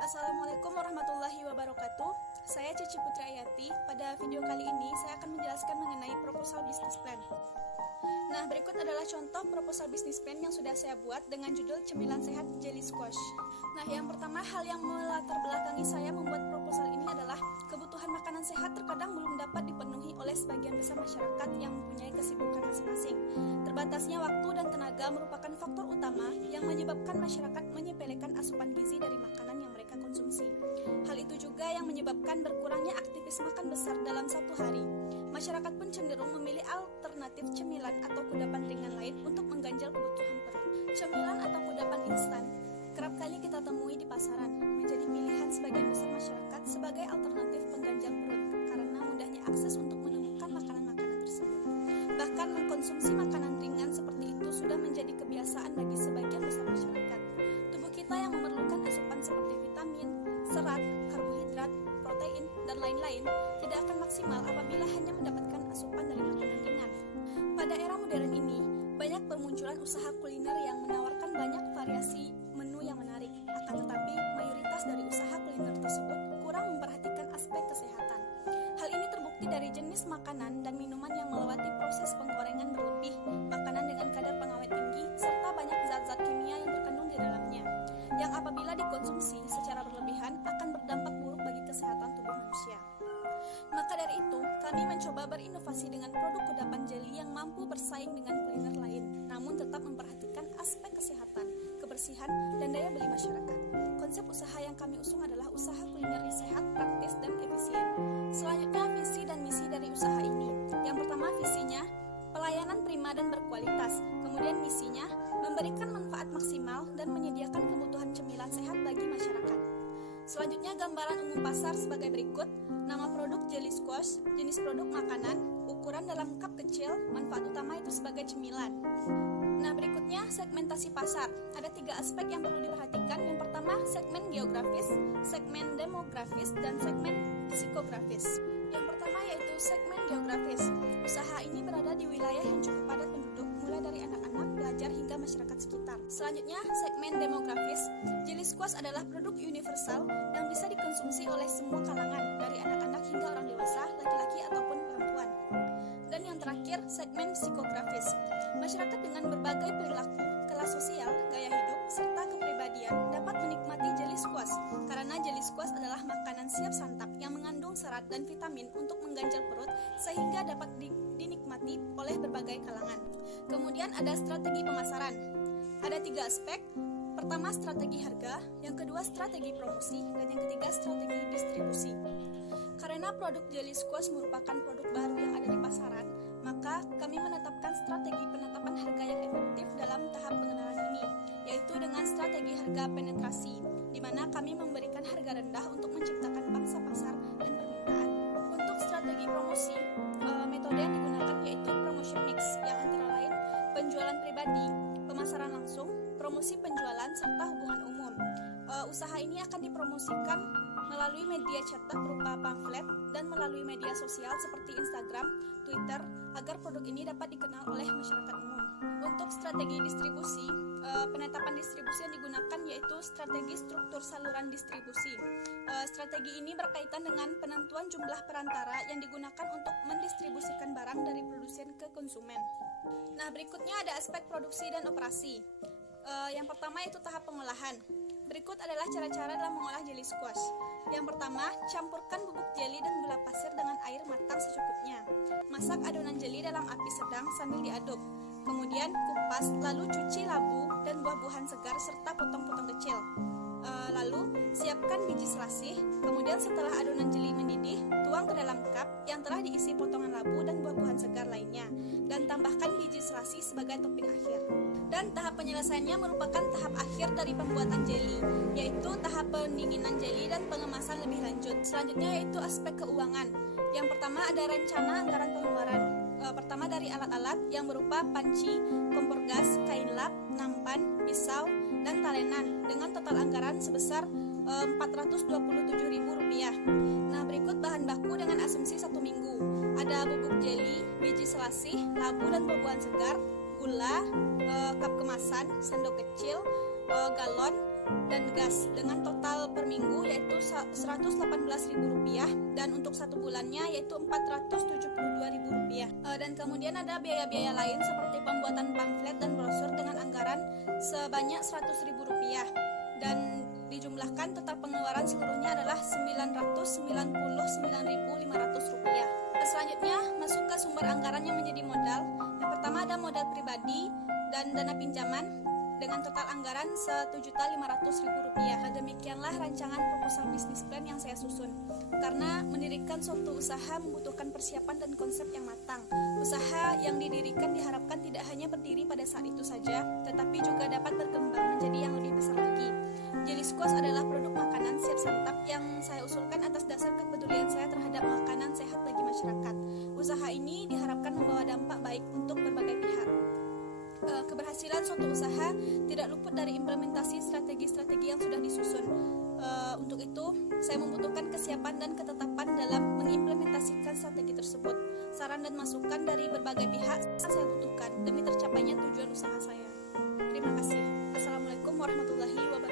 Assalamualaikum warahmatullahi wabarakatuh. Saya Cici Putri Ayati. Pada video kali ini saya akan menjelaskan mengenai proposal business plan. Nah, berikut adalah contoh proposal business plan yang sudah saya buat dengan judul Cemilan Sehat Jelly Squash. Nah, yang pertama, hal yang melatar belakangi saya membuat proposal ini adalah kebutuhan makanan sehat terkadang belum dapat dipenuhi oleh sebagian besar masyarakat yang mempunyai kesibukan masing-masing. Terbatasnya waktu dan tenaga merupakan faktor utama yang menyebabkan masyarakat menyepelekan asupan gizi dari makanan yang mereka konsumsi. Hal itu juga yang menyebabkan berkurangnya aktivitas makan besar dalam satu hari. Masyarakat pun cenderung memilih alternatif cemilan atau kudapan ringan lain untuk mengganjal kebutuhan perut. Cemilan atau kudapan instan kerap kali kita temui di pasaran, menjadi pilihan sebagian besar masyarakat sebagai alternatif pengganjal perut karena mudahnya akses untuk menemukan makanan-makanan tersebut. Bahkan mengkonsumsi makanan ringan seperti itu sudah menjadi kebiasaan bagi sebagian besar masyarakat. Tubuh kita yang memerlukan asupan seperti vitamin, serat, karbohidrat, protein, dan lain-lain tidak akan maksimal apabila hanya mendapatkan asupan dari makanan ringan. Pada era modern ini, banyak bermunculan usaha kuliner yang menawarkan banyak variasi menu yang menarik. Akan tetapi, mayoritas dari usaha kuliner tersebut kurang memperhatikan aspek kesehatan. Hal ini terbukti dari jenis makanan dan minuman yang melewati proses penggorengan berlebih, makanan dengan kadar pengawet tinggi, serta banyak zat-zat kimia yang terkandung di dalamnya, yang apabila dikonsumsi secara berlebihan akan berdampak buruk bagi kesehatan tubuh manusia. Maka dari itu, kami mencoba berinovasi dengan produk kudapan jeli yang mampu bersaing dengan kuliner lain, namun tetap memperhatikan aspek kesehatan, kebersihan, dan daya beli masyarakat. Konsep usaha yang kami usung adalah usaha kuliner yang sehat, praktis, dan efisien. Selanjutnya, visi dan misi dari usaha ini. Yang pertama, visinya, pelayanan prima dan berkualitas. Kemudian misinya, memberikan manfaat maksimal dan menyediakan kebutuhan cemilan sehat bagi masyarakat. Selanjutnya, gambaran umum pasar sebagai berikut. Nama produk Jelly Squash, jenis produk makanan, ukuran dalam cup kecil, manfaat utama itu sebagai cemilan. Nah, berikutnya segmentasi pasar. Ada 3 aspek yang perlu diperhatikan. Yang pertama, segmen geografis, segmen demografis, dan segmen psikografis. Yang pertama yaitu segmen geografis. Usaha ini berada di wilayah yang cukup padat penduduk, mulai dari anak-anak, pelajar, hingga masyarakat sekitar. Selanjutnya, segmen demografis. Jelly Squash adalah produk universal yang bisa dikonsumsi oleh semua kalangan, dari anak-anak hingga orang dewasa, laki-laki ataupun perempuan. Dan yang terakhir, segmen psikografis. Masyarakat dengan berbagai perilaku, kelas sosial, gaya hidup, serta kepribadian dapat menikmati Jelly Squash karena Jelly Squash adalah makanan siap santap yang mengandung serat dan vitamin untuk mengganjal perut sehingga dapat dinikmati oleh berbagai kalangan. Kemudian ada strategi pemasaran. Ada 3 aspek. Pertama, strategi harga, yang kedua strategi promosi, dan yang ketiga strategi distribusi. Karena produk Jelly Squash merupakan produk baru yang ada di pasaran, maka kami menetapkan strategi penetapan harga yang efektif dalam tahap pengenalan ini, yaitu dengan strategi harga penetrasi, di mana kami memberikan harga rendah untuk menciptakan pangsa pasar dan permintaan. Untuk strategi promosi, metode yang digunakan yaitu promotion mix, yang antara lain penjualan pribadi, pemasaran langsung, promosi penjualan, serta hubungan umum. Usaha ini akan dipromosikan melalui media cetak berupa pamflet dan melalui media sosial seperti Instagram, Twitter, agar produk ini dapat dikenal oleh masyarakat umum. Untuk strategi distribusi, penetapan distribusi yang digunakan yaitu strategi struktur saluran distribusi. Strategi ini berkaitan dengan penentuan jumlah perantara yang digunakan untuk mendistribusikan barang dari produsen ke konsumen. Nah, berikutnya ada aspek produksi dan operasi. Yang pertama yaitu tahap pengolahan. Berikut adalah cara-cara dalam mengolah jelly squash. Yang pertama, campurkan bubuk jeli dan gula pasir dengan air matang secukupnya. Masak adonan jeli dalam api sedang sambil diaduk. Kemudian kupas, lalu cuci labu dan buah-buahan segar serta potong-potong kecil. Lalu siapkan biji selasih. Kemudian setelah adonan jeli mendidih, tuang ke dalam cup yang telah diisi potongan labu dan buah-buahan segar lainnya, dan tambahkan biji selasih sebagai topping akhir. Dan tahap penyelesaiannya merupakan tahap akhir dari pembuatan jeli, yaitu tahap pendinginan jeli dan pengemasan lebih lanjut. Selanjutnya yaitu aspek keuangan. Yang pertama ada rencana anggaran pengeluaran. Pertama dari alat-alat yang berupa panci, kompor gas, kain lap, nampan, pisau, dan talenan dengan total anggaran sebesar Rp427.000. Nah, berikut bahan baku dengan asumsi 1 minggu. Ada bubuk jeli, biji selasih, labu dan buah-buahan segar, gula, cup kemasan, sendok kecil, galon, dan gas dengan total per minggu yaitu Rp118.000 dan untuk 1 bulannya yaitu Rp472.000. Dan kemudian ada biaya-biaya lain seperti pembuatan pamflet dan brosur dengan anggaran sebanyak Rp100.000 dan dijumlahkan total pengeluaran seluruhnya adalah Rp999.500. Selanjutnya masuk ke sumber anggaran yang menjadi modal. Yang pertama ada modal pribadi dan dana pinjaman dengan total anggaran Rp1.500.000. Demikianlah rancangan proposal bisnis plan yang saya susun. Karena mendirikan suatu usaha membutuhkan persiapan dan konsep yang matang. Usaha yang didirikan diharapkan tidak hanya berdiri pada saat itu saja, tetapi juga dapat berkembang menjadi yang lebih besar lagi. Jelly Squash adalah produk makanan siap santap yang saya usulkan atas dasar kepedulian saya terhadap makanan sehat bagi masyarakat. Usaha ini diharapkan membawa dampak baik untuk berbagai pihak. Keberhasilan suatu usaha tidak luput dari implementasi strategi-strategi yang sudah disusun. Untuk itu, saya membutuhkan kesiapan dan ketetapan dalam mengimplementasikan strategi tersebut. Saran dan masukan dari berbagai pihak saya butuhkan demi tercapainya tujuan usaha saya. Terima kasih. Assalamualaikum warahmatullahi wabarakatuh.